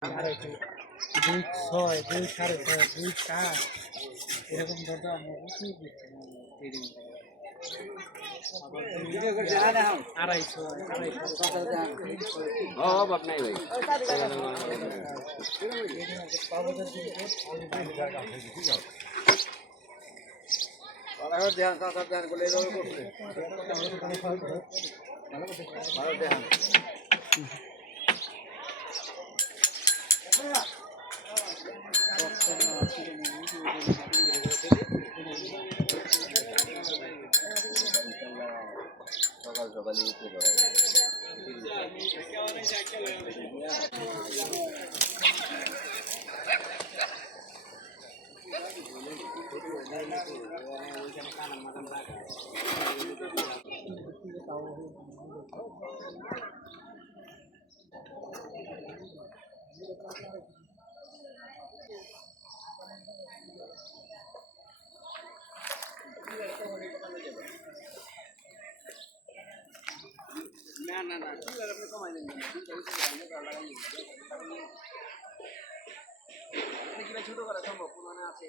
2.5, 2.6, 2.6.5, 2.4 এরকম ধরো আমরা প্রচুর বেচছি আড়াইশো অভাব নাই ভাই সকাল সকালে উঠে না আপনি কমাই দেন ছোট করা সম্ভব পুরোনো আছে